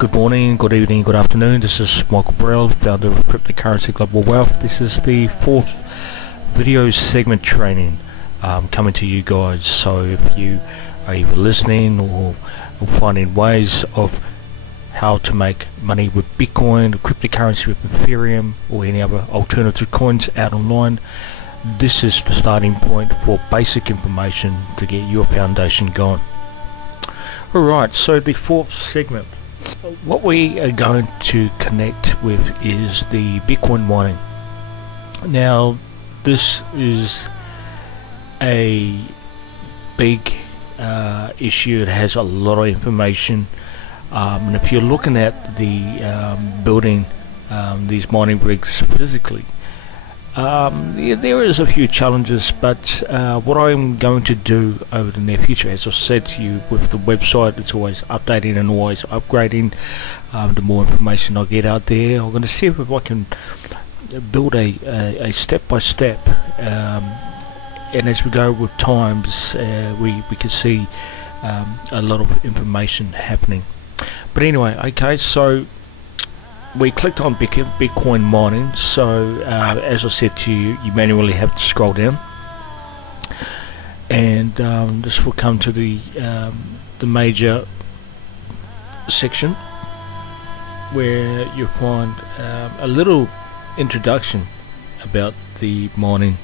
Good morning, good evening, good afternoon. This is Michael Burrell, founder of Cryptocurrency Global Wealth. This is the fourth video segment training coming to you guys. So if you are either listening or finding ways of how to make money with Bitcoin, cryptocurrency with Ethereum, or any other alternative coins out online, this is the starting point for basic information to get your foundation going. Alright, so the fourth segment, what we are going to connect with is the Bitcoin mining. Now, this is a big issue. It has a lot of information, and if you're looking at the building these mining rigs physically, there is a few challenges, but what I'm going to do over the near future, as I said to you, with the website, it's always updating and always upgrading. The more information I get out there, I'm going to see if I can build a step-by-step, and as we go with times, we can see a lot of information happening. But anyway, okay, so we clicked on Bitcoin mining. So as I said to you, you manually have to scroll down, and this will come to the major section where you'll find a little introduction about the mining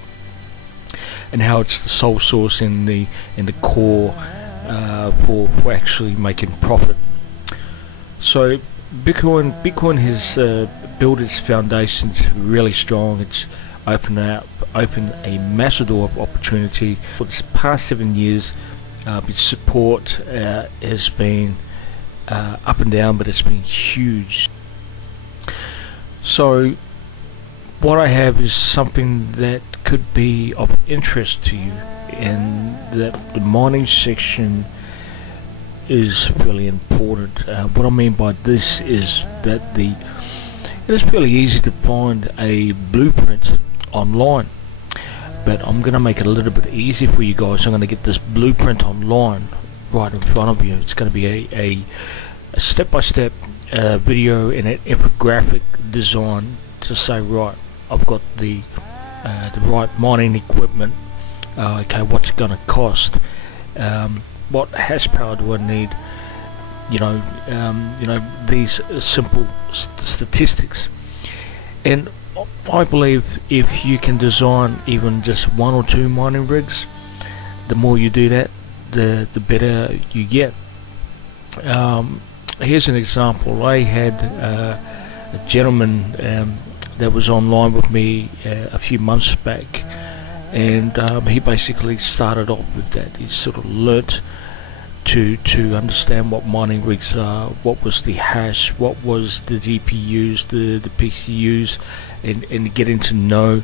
and how it's the sole source in the core for actually making profit. So Bitcoin has built its foundations really strong. It's opened a massive door of opportunity. For the past 7 years, its support has been up and down, but it's been huge. So what I have is something that could be of interest to you, and that the mining section is really important. What I mean by this is that it is fairly easy to find a blueprint online, but I'm going to make it a little bit easier for you guys. I'm going to get this blueprint online right in front of you. It's going to be a step-by-step video and an infographic design to say, right, I've got the right mining equipment. Okay, what's it going to cost? What hash power do I need? These simple statistics. And I believe if you can design even just 1 or 2 mining rigs, the more you do that, the better you get. Here's an example. I had a gentleman that was online with me a few months back, and he basically started off with that. He sort of learnt to understand what mining rigs are, what was the hash, what was the GPUs, the PCUs, and getting to know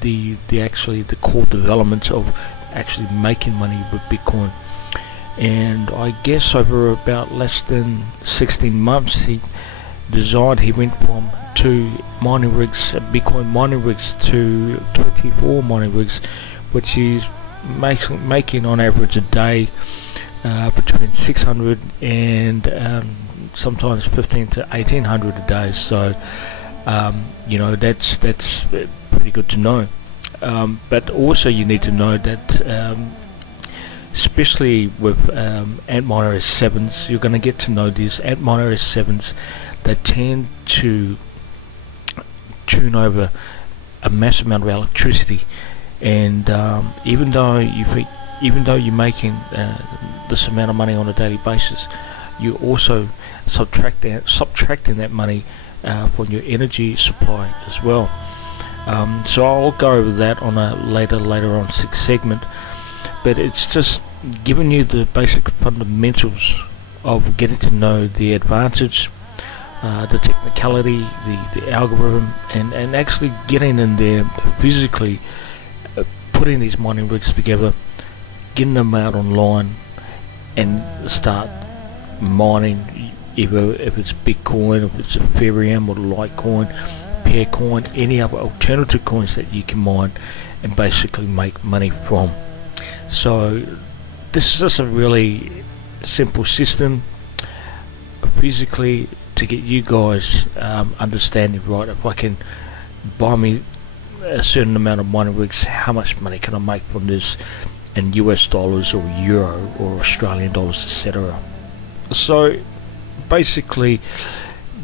the core development of actually making money with Bitcoin. And I guess over about less than 16 months, he went from 2 mining rigs, Bitcoin mining rigs, to 24 mining rigs, which is making on average a day between 600 and sometimes 15 to 1800 a day. So that's pretty good to know. But also you need to know that especially with Antminer S7s, you're going to get to know these Antminer S7s. They tend to tune over a massive amount of electricity, and even though you're making this amount of money on a daily basis, you also subtracting that money from your energy supply as well. So I'll go over that on a later on sixth segment, but it's just giving you the basic fundamentals of getting to know the advantage, the technicality, the algorithm, and actually getting in there physically, putting these mining rigs together, getting them out online, and start mining, either if it's Bitcoin, if it's Ethereum or Litecoin, Peercoin, any other alternative coins that you can mine and basically make money from. So this is just a really simple system physically to get you guys understanding, right, if I can buy me a certain amount of mining rigs, how much money can I make from this in US dollars or euro or Australian dollars, etc. So basically,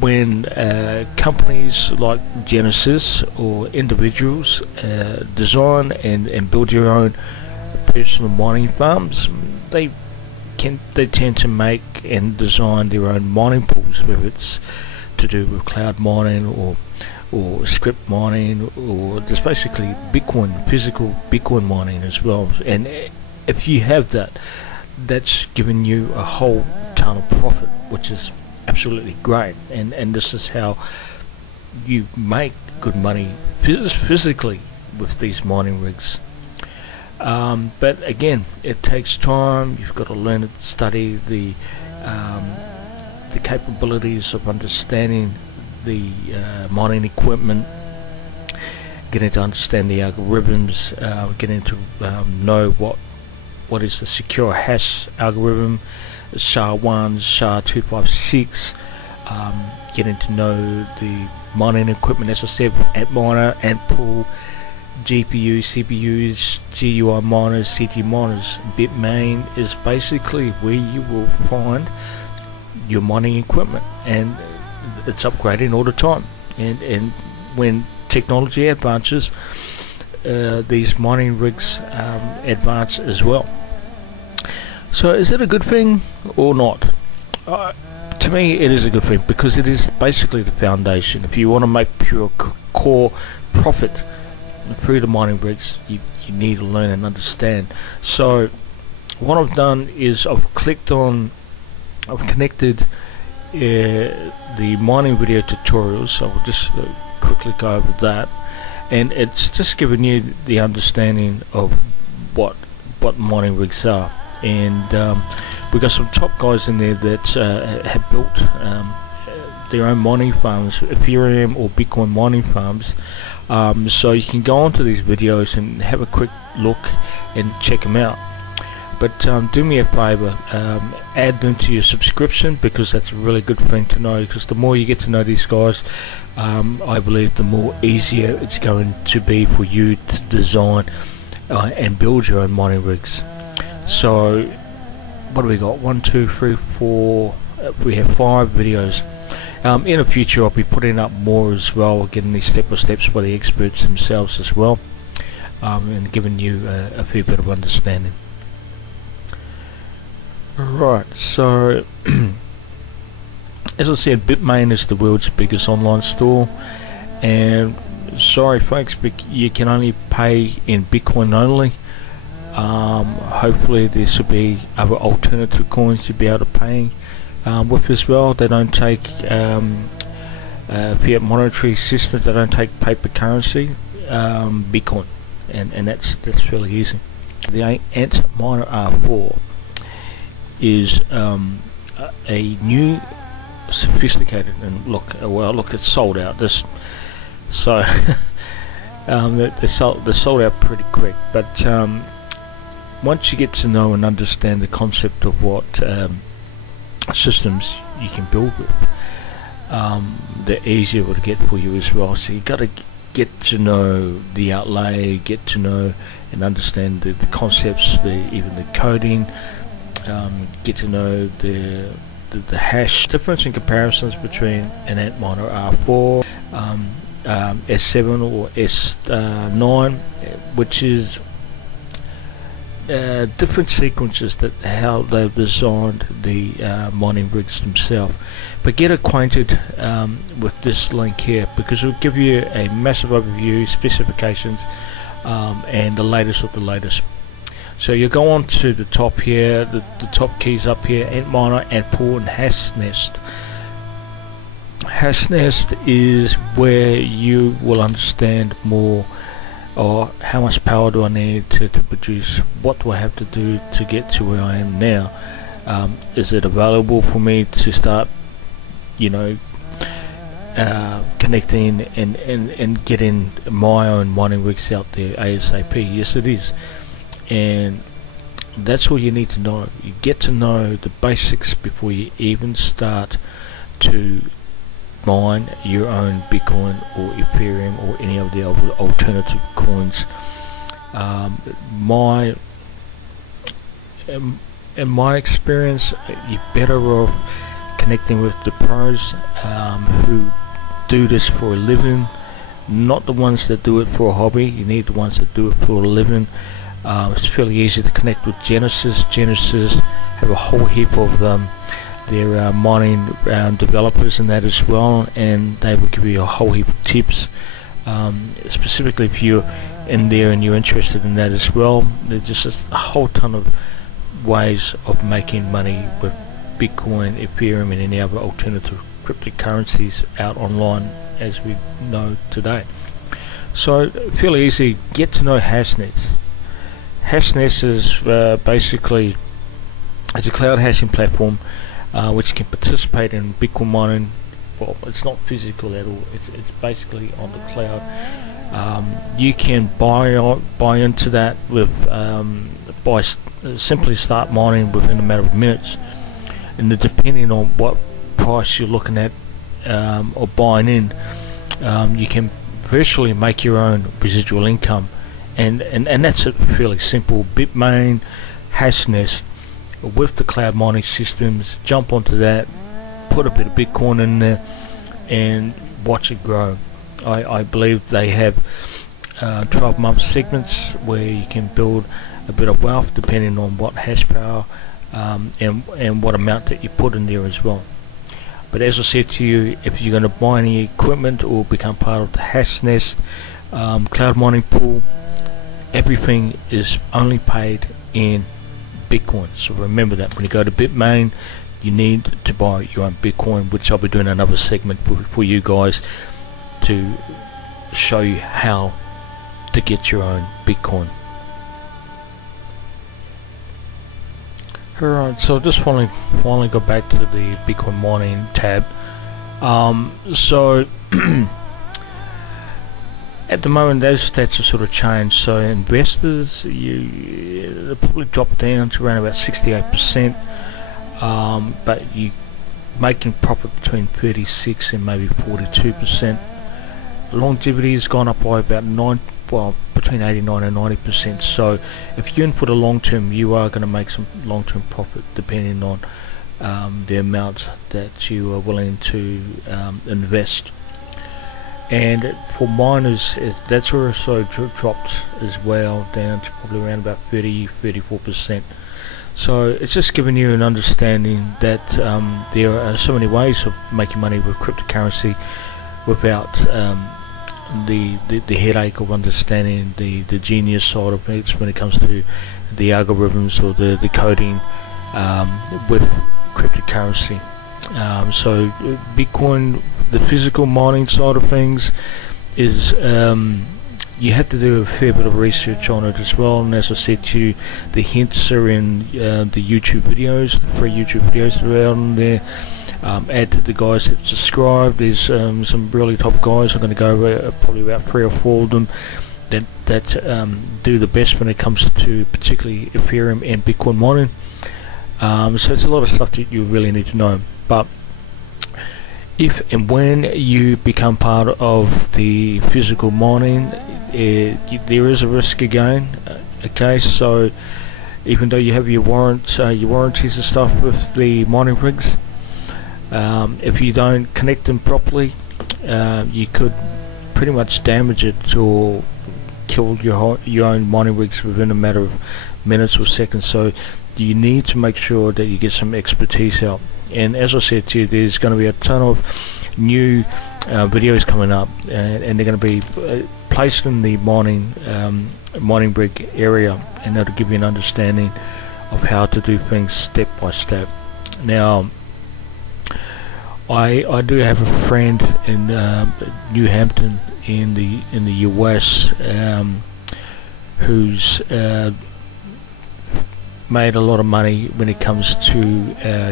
when companies like Genesis or individuals design and build your own personal mining farms, they tend to make and design their own mining pools, whether it's to do with cloud mining or script mining, or there's basically Bitcoin, physical Bitcoin mining as well. And if you have that, that's giving you a whole ton of profit, which is absolutely great. And this is how you make good money physically with these mining rigs. But again, it takes time. You've got to learn to study the capabilities of understanding the mining equipment, getting to understand the algorithms, getting to know what is the secure hash algorithm, SHA-1, SHA-256, getting to know the mining equipment, as I said, Antminer, Antpool, GPUs, CPUs, GUI miners, CG miners. Bitmain is basically where you will find your mining equipment, and it's upgrading all the time. And when technology advances, these mining rigs advance as well. So is it a good thing or not? To me, it is a good thing, because it is basically the foundation. If you want to make pure core profit through the mining rigs, you need to learn and understand. So what I've done is I've connected the mining video tutorials, so I'll just quickly go over that, and it's just giving you the understanding of what mining rigs are. And we've got some top guys in there that have built their own mining farms, Ethereum or Bitcoin mining farms. So you can go onto these videos and have a quick look and check them out. But do me a favor, add them to your subscription, because that's a really good thing to know, because the more you get to know these guys, I believe the more easier it's going to be for you to design and build your own mining rigs. So what do we got? 1, 2, 3, 4, we have 5 videos. In the future I'll be putting up more as well, getting these step-by-steps by the experts themselves as well, and giving you a fair bit of understanding. Right, so as I said, Bitmain is the world's biggest online store, and sorry folks, but you can only pay in Bitcoin only. Hopefully there should be other alternative coins to be able to pay with as well. They don't take fiat monetary systems, they don't take paper currency, Bitcoin, and that's fairly easy. The Antminer R4 is a new, sophisticated, and look, it's sold out. This, so they're sold out pretty quick. But once you get to know and understand the concept of what systems you can build with, they're easier to get for you as well. So you got to get to know the outlay, get to know and understand the concepts, even the coding. Get to know the hash difference and comparisons between an Antminer R4, S7 or S9, which is different sequences that how they've designed the mining rigs themselves. But get acquainted with this link here, because it will give you a massive overview, specifications, and the latest of the latest. So you go on to the top here, the top keys up here: Antminer, Antpool, and Hashnest. Hashnest is where you will understand more, or how much power do I need to produce, what do I have to do to get to where I am now. Is it available for me to start, connecting and getting my own mining rigs out there ASAP? Yes, it is. And that's all you need to know. You get to know the basics before you even start to mine your own Bitcoin or Ethereum or any of the other alternative coins. In my experience, you're better off connecting with the pros who do this for a living, not the ones that do it for a hobby. You need the ones that do it for a living. It's fairly easy to connect with Genesis. Genesis have a whole heap of their mining developers and that as well, and they will give you a whole heap of tips, specifically if you're in there and you're interested in that as well. There's just a whole ton of ways of making money with Bitcoin, Ethereum and any other alternative cryptocurrencies out online as we know today. So fairly easy. Get to know Hashnet. Hashnet is basically it's a cloud hashing platform which can participate in Bitcoin mining. Well, it's not physical at all. It's basically on the cloud. You can buy into that with simply start mining within a matter of minutes, and depending on what price you're looking at or buying in, you can virtually make your own residual income, and that's it. Fairly simple. Bitmain, Hashnet, with the cloud mining systems, jump onto that, put a bit of Bitcoin in there and watch it grow. I believe they have 12-month segments where you can build a bit of wealth depending on what hash power and what amount that you put in there as well. But as I said to you, if you're going to buy any equipment or become part of the Hashnet cloud mining pool, everything is only paid in Bitcoin. So remember that when you go to Bitmain, you need to buy your own Bitcoin, which I'll be doing another segment for you guys to show you how to get your own Bitcoin. Alright, so just finally go back to the Bitcoin mining tab. So at the moment those stats are sort of changed. So investors, they probably dropped down to around about 68%, but you making profit between 36 and maybe 42%. Longevity has gone up by about between 89 and 90%. So if you're in for the long term, you are going to make some long term profit depending on the amount that you are willing to invest. And for miners, that's also dropped as well, down to probably around about 34%. So it's just giving you an understanding that there are so many ways of making money with cryptocurrency without the headache of understanding the genius side of it when it comes to the algorithms or the coding with cryptocurrency. So Bitcoin, the physical mining side of things, is you have to do a fair bit of research on it as well, and as I said to you, the hints are in the YouTube videos, the free YouTube videos that are out on there. Add to the guys that subscribe. There's some really top guys. I'm going to go over probably about 3 or 4 of them that do the best when it comes to particularly Ethereum and Bitcoin mining. So it's a lot of stuff that you really need to know. But if and when you become part of the physical mining, there is a risk again. Okay, so even though you have your warranties and stuff with the mining rigs, if you don't connect them properly, you could pretty much damage it or kill your own mining rigs within a matter of minutes or seconds. So you need to make sure that you get some expertise out. And as I said to you, there's going to be a ton of new videos coming up, and they're going to be placed in the mining rig area, and that'll give you an understanding of how to do things step by step. Now, I do have a friend in New Hampton in the US who's made a lot of money when it comes to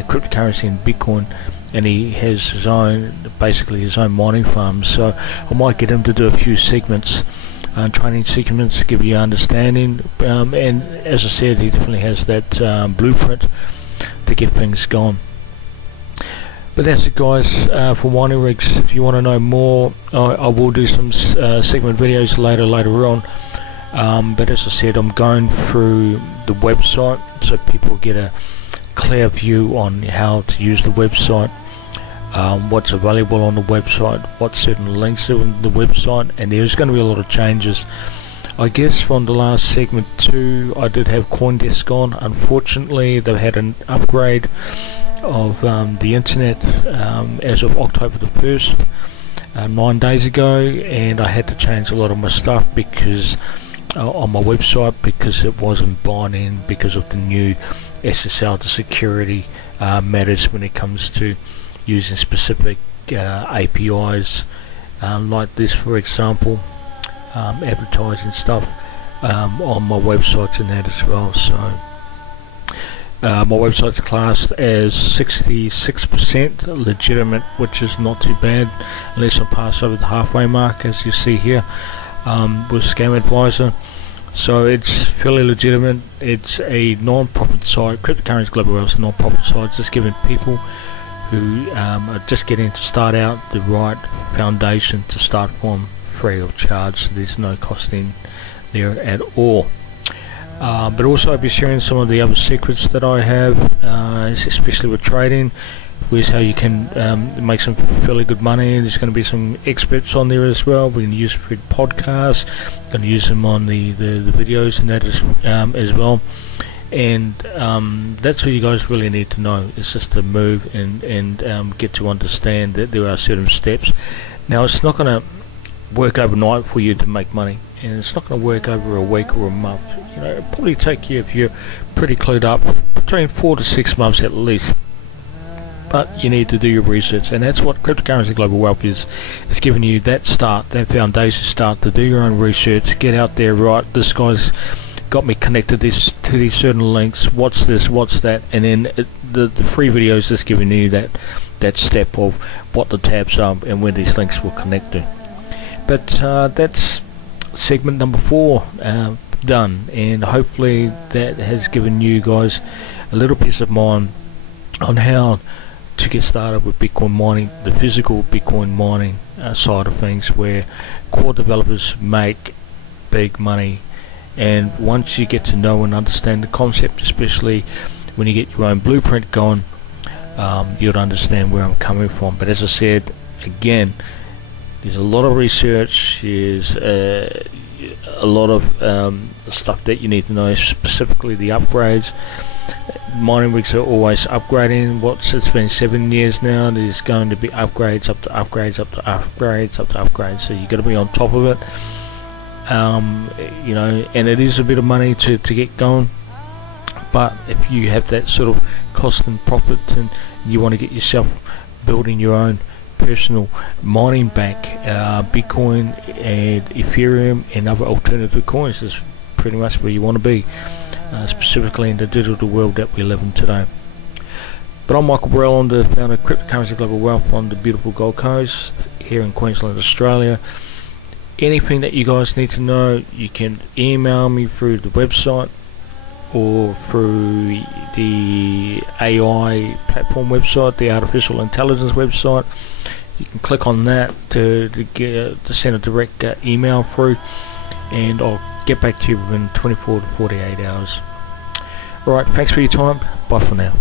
cryptocurrency and Bitcoin, and he has his own, basically his own mining farm. So I might get him to do a few segments, training segments, to give you understanding, and as I said, he definitely has that blueprint to get things going. But that's it, guys, for mining rigs. If you want to know more, I will do some segment videos later on. But as I said, I'm going through the website so people get a clear view on how to use the website, what's available on the website, what certain links are on the website, and there's going to be a lot of changes. I guess from the last segment 2, I did have CoinDesk on. Unfortunately, they've had an upgrade of the internet as of October the 1st, 9 days ago, and I had to change a lot of my stuff because on my website, because it wasn't binding because of the new SSL, the security matters when it comes to using specific APIs like this, for example, advertising stuff on my websites and that as well. So my website's classed as 66% legitimate, which is not too bad unless I pass over the halfway mark, as you see here with Scam Advisor. So it's fairly legitimate. It's a non-profit site. Cryptocurrency Global Wealth is a non-profit site, just giving people who are just getting to start out the right foundation to start from, free of charge. So there's no cost in there at all. But also I'll be sharing some of the other secrets that I have, especially with trading. Here's how you can make some fairly good money. There's going to be some experts on there as well. We're going to use it for podcasts, going to use them on the videos and that as well. And that's what you guys really need to know. It's just to move and get to understand that there are certain steps. Now, it's not going to work overnight for you to make money, and it's not going to work over a week or a month. You know, it'll probably take you, if you're pretty clued up, between 4 to 6 months at least. But you need to do your research, and that's what Cryptocurrency Global Wealth is. It's giving you that start, that foundation start to do your own research, get out there, right, this guy's got me connected to these certain links, what's this, what's that, and then the free video is just giving you that step of what the tabs are and where these links will connect to. But that's segment number 4 done, and hopefully that has given you guys a little peace of mind on how to get started with Bitcoin mining, the physical Bitcoin mining side of things, where core developers make big money. And once you get to know and understand the concept, especially when you get your own blueprint going, you'll understand where I'm coming from. But as I said, again, there's a lot of research, there's a lot of stuff that you need to know, specifically the upgrades. Mining rigs are always upgrading. It's been 7 years now. There's going to be upgrades up to upgrades up to upgrades up to upgrades, so you've got to be on top of it. You know, and it is a bit of money to get going, but if you have that sort of cost and profit and you want to get yourself building your own personal mining bank, Bitcoin and Ethereum and other alternative coins is pretty much where you want to be, specifically in the digital world that we live in today. But I'm Michael Burrell, I'm the founder of Cryptocurrency Global Wealth on the beautiful Gold Coast here in Queensland, Australia. Anything that you guys need to know, you can email me through the website or through the AI platform website, the artificial intelligence website. You can click on that to send a direct email through, and I'll get back to you within 24 to 48 hours. Alright, thanks for your time. Bye for now.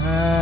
have